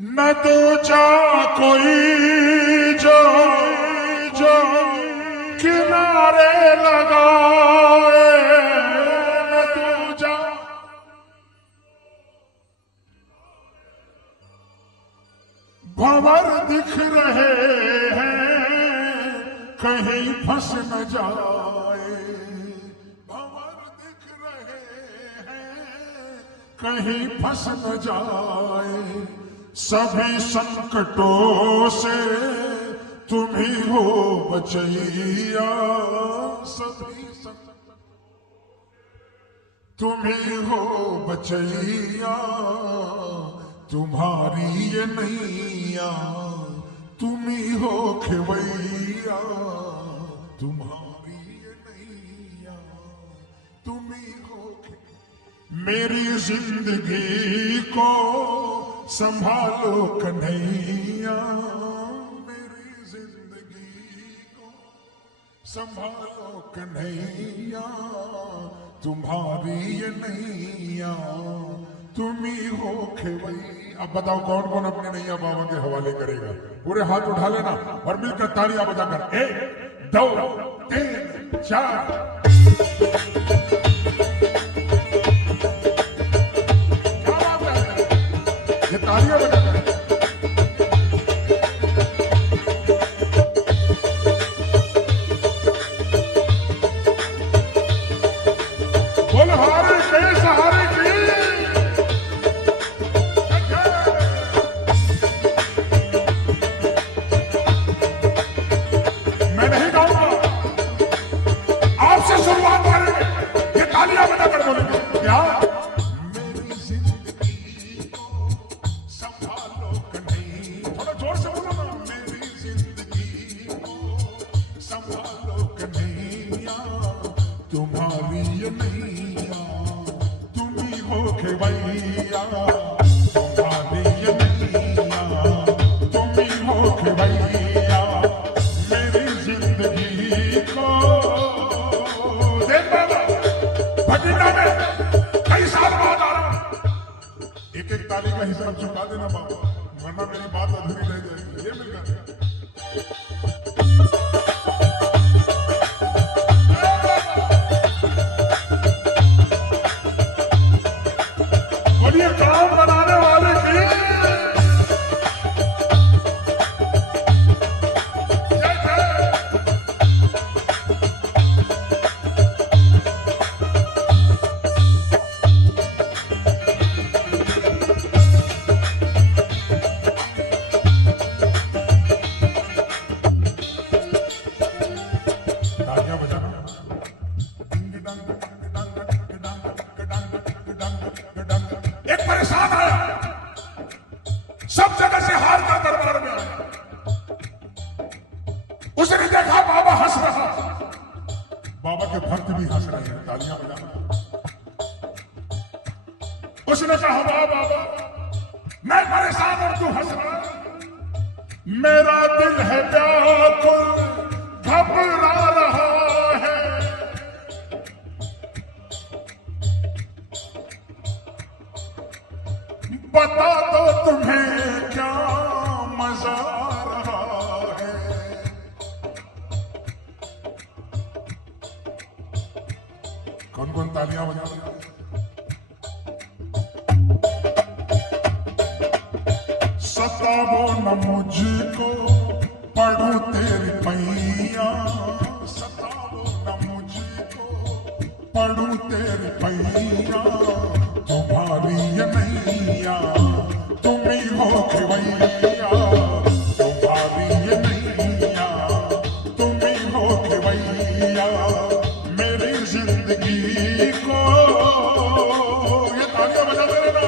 न दूजा कोई जो जो किनारे लगाए, न दूजा भंवर दिख रहे हैं कहीं फंस न जाए, भंवर दिख रहे हैं कहीं फंस न जाए। सभी संकटों से तुम ही हो बचैया, सभी संकट तुम ही हो बचैया। तुम्हारी ये नैया तुम ही हो खेवैया, तुम्हारी ये नैया तुम ही हो खेवैया। मेरी जिंदगी को संभालो कन्हैया, मेरी जिंदगी को संभालो कन्हैया। तुम्हारी ये नैया तुम ही हो खेवैया। अब बताओ कौन कौन अपने नैया बाबा के हवाले करेगा? पूरे हाथ उठा लेना और मिलकर तालियां बजाकर 1 2 3 4। क्या बात है, ये तालियां बजाकर बोल हारे के सहारे की। शुरुआत करेंगे ये तालियां बजाकर बोलेंगे क्या? मेरी जिंदगी को संभालो कन्हैया, थोड़ा जोर से बोलो ना। मेरी जिंदगी को संभालो कन्हैया, तुम्हारी ये नैया तुम ही हो खेवैया, तुम्हारी ये नैया तुम ही हो खेवैया। मेरी जिंदगी को कई साल बाद आ रहा, एक एक ताली का हिसाब चुका देना बाबा, वरना मेरी बात अधूरी रह जाएगी। ये मिल गया। बोलिए काम बनाने वाले की परेशान आया, सब जगह से हार कर दरबार में आया। उसने देखा बाबा हंस रहा, बाबा के भक्त भी हंस रहे हैं, तालियां बजाना। उसने कहा बाबा मैं परेशान और तू हंस रहा है। मेरा दिल है व्याकुल घबरा रहा है, बता दो तुम्हें क्या मजा आ रहा है। कौन कौन तालियां बजा रहे हैं? सतावो न मुझको पढ़ूं तेरी पैया, सतावो न मुझको पढ़ूं तेरी पैया। तुम्हारी ये नैया तुम ही हो खेवैया, तुम्हारी ये नैया तुम ही हो खेवैया। मेरी जिंदगी को ये तालियां बजाते रहना।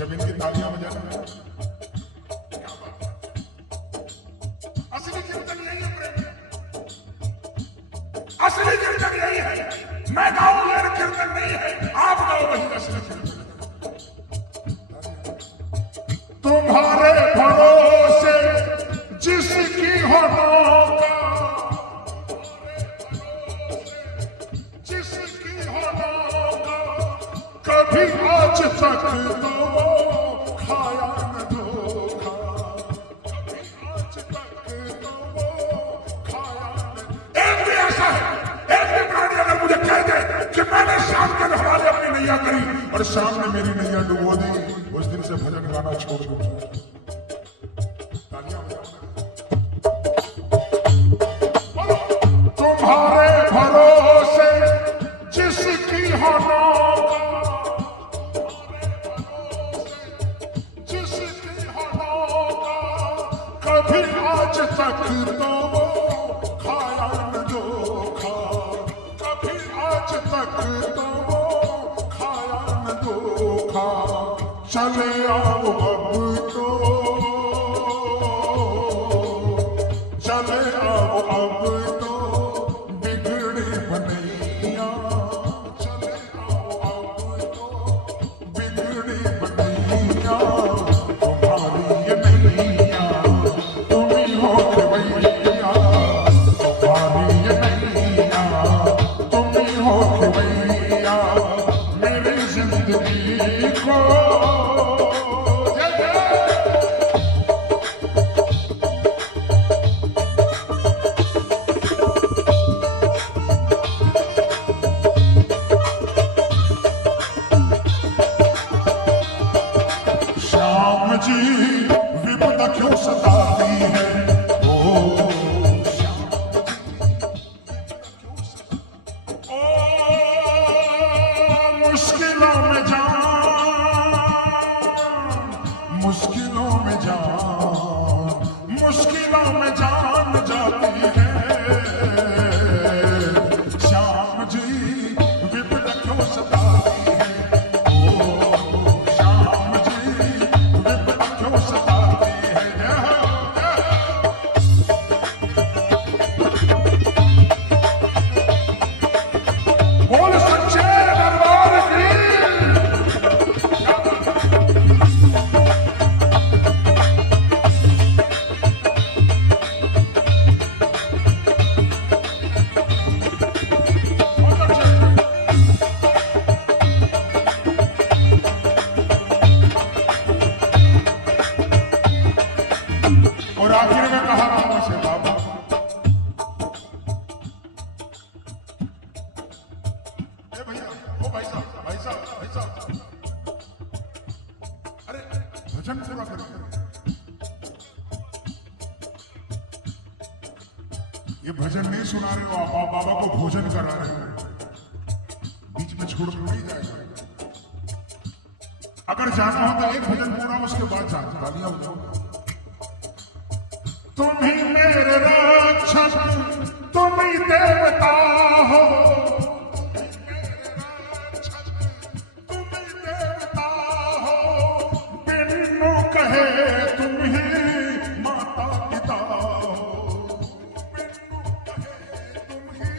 जब इनकी तालियां बजाना, असली कीर्तन यही है प्रेम, असली कीर्तन यही है। मैं गाऊं ये कीर्तन नहीं है, आप गाओ वही असली कीर्तन। तुम्हारे भरोसे जिसकी हो नौका, जिसकी हो नौका, कभी आज तक तो वो खाया न धोखा, कभी आज तक तो वो खाया न। एक भी ऐसा है, एक भी प्राणी अगर मुझे कह दे कि मैंने शाम के हवाले अपनी नैया करी और शाम ने मेरी नैया डुबो दी, उस दिन से भजन गाना छोड़ दूंगा। तुम्हारे भरोसे जिसकी हो नौका, जिसकी हो नौका, कभी आज तक तो वो खाया न धोखा, कभी आज तक तो वो खाया न धोखा। चले आओ अब तो, चले आओ अब तो बिगड़ी बनैया, चले आओ अब तो बिगड़ी बनैया। तुम्हारी ये नैया तुम ही हो खवैया, तुम्हारी ये नैया तुम ही हो खवैया, मेरी जिंदगी को। श्याम जी विपदा क्यों सताती है, ओ श्याम जी, ओ मुश्किलों में जान, मुश्किलों में जान, मुश्किलों में जान जाती है। श्याम जी विपदा क्यों सताती है, बोल सच्चे दरबार की। और आखिर में कहा बाबा से, बाबा ए भैया, ओ भाई साहब, भाई साहब, भाई साहब, अरे भजन पूरा करिए। ये भजन नहीं सुना रहे हो आप बाबा को भोजन करा रहे हो, बीच में छोड़ नहीं जाएगा। अगर जाना हो तो एक भजन पूरा, उसके बाद जाना। तालियां बजाओ। तुम ही मेरे रक्षक, तुम ही देवता हो, तुम ही देवता हो, बिनु कहे तुम ही माता पिता हो, बिनु कहे तुम ही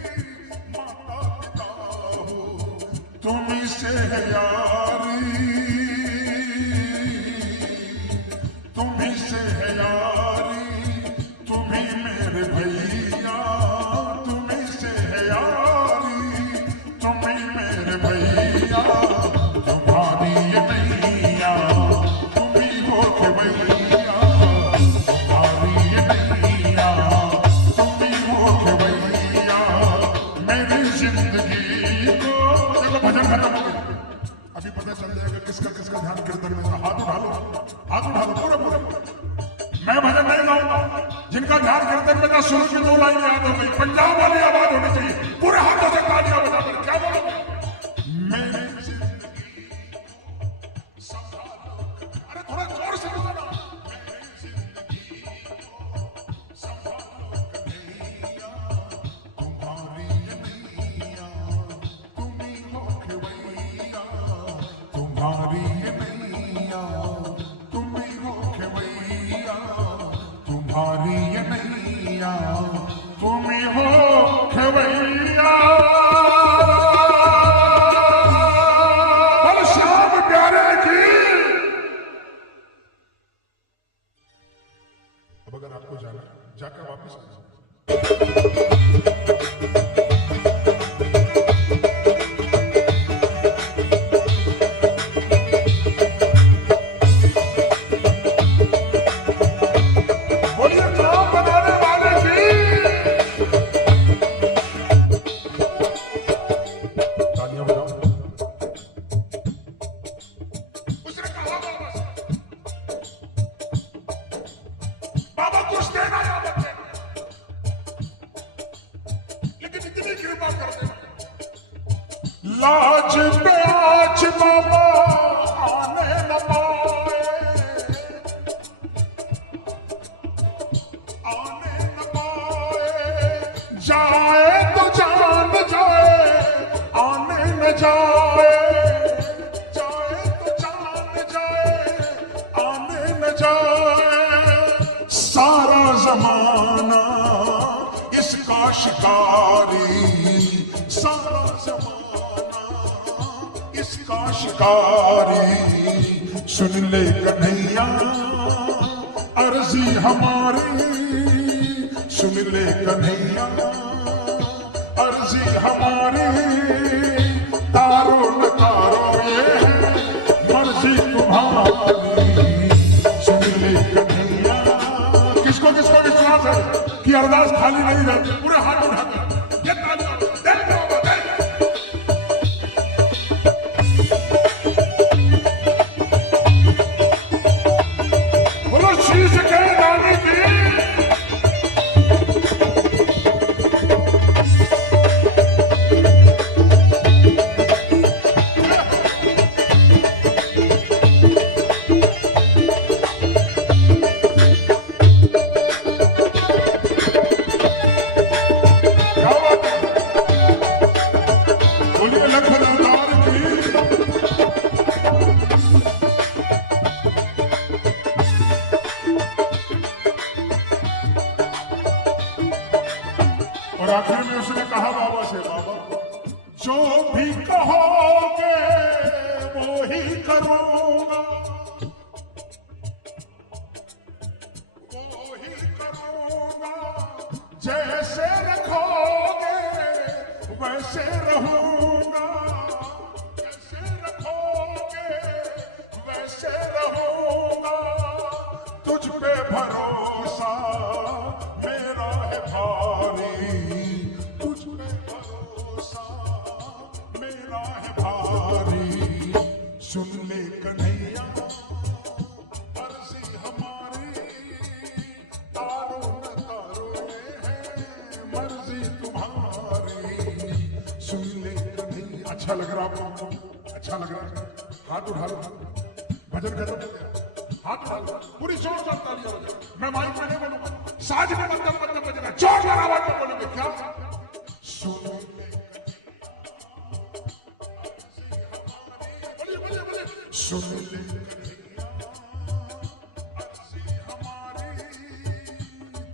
माता पिता हो। तुम ही से है यारी, तुम ही से है यारी, तुम ही मेरे भैया, तुम ही से है यारी, तुम ही मेरे भैया। तुम्हारी ये नैया तुम ही हो खवैया, तुम्हारी ये नैया तुम ही हो खवैया, मेरी जिंदगी को। देखो भजन खत्म हो गया, अभी पता चल जाएगा किसका किसका ध्यान कीर्तन में। हाथ उठा लो, हाथ उठा लो पूरा पूरा। मैं भजन नहीं गाऊंगा, जिनका ध्यान कीर्तन में था शुरू की 2 लाइन याद हो गई, पंजाब वाली आवाज होनी चाहिए, पूरे हाथों से तालियां बजा कर। क्या बोलोगे? मेरी जिंदगी को संभालो, अरे थोड़ा जोर से बोलो ना। मेरी जिंदगी को संभालो कन्हैया, तुम्हारी ये नैया तुम ही हो खवैया, तुम्हारी ये नैया जाकर वापस आ जाओ। बोलिए काम बनाने वाले की तालियां बजाओ। उसने कहा बाबा कुछ देना या मत देना, लेकिन इतनी कृपा कर देना लाज पे आज बाबा आने न पाए, आने न पाए, जाए तो जान जाए, आने न जाए, जाए तो जान जाए, आने न जाए, सारा जमाना इसका शिकारी, सारा जमाना इसका शिकारी, सुन ले कन्हैया अर्जी हमारी, सुन ले कन्हैया अर्जी हमारी, तारो न तारो ये है मर्जी तुम्हारी, सुन ले कन्हैया। किसको किसको विश्वास है कि अरदास खाली नहीं रहती, पूरे हाथ उठाकर ये तालियां दे दो, दे दो। बोलो शीश के रानी की। क्या बात है? बोलिए लखन अवतार की। और आखिर में उसने कहा बाबा से, बाबा जो भी कहोगे वो ही करूंगा, वो ही करूंगा, जैसे रखोगे वैसे रहूंगा, जैसे रखोगे वैसे रहूंगा, तुझ पे भरोसा मेरा है भारी, तुझ पे भरोसा मेरा है भारी, सुन ले कन्हैया अर्जी हमारी, तारो न तारो ये है मर्जी तुम्हारी, सुन ले कन्हैया। अच्छा लग रहा आपको? अच्छा लग रहा है? हाथ उठा लो, भजन खत्म हो गया, हाथ उठा लो, पूरी जोरदार तालियां बजाओ। मैं माइक में नहीं बोलूंगा, साज में बंदम बंदम बजना, जोरदार आवाज में बोलेंगे। क्या सुन ले, बोलिए बोलिए बोलिए, सुन ले अर्जी हमारी,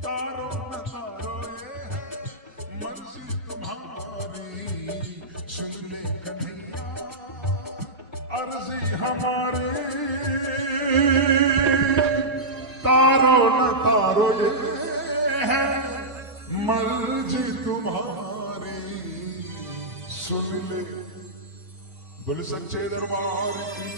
तारो न तारो ये है मर्जी तुम्हारी, सुन ले कन्हैया अर्जी हमारी, तारो न तारो ये है मर्जी तुम्हारी, सुन ले। बोल सच्चे दरबार की।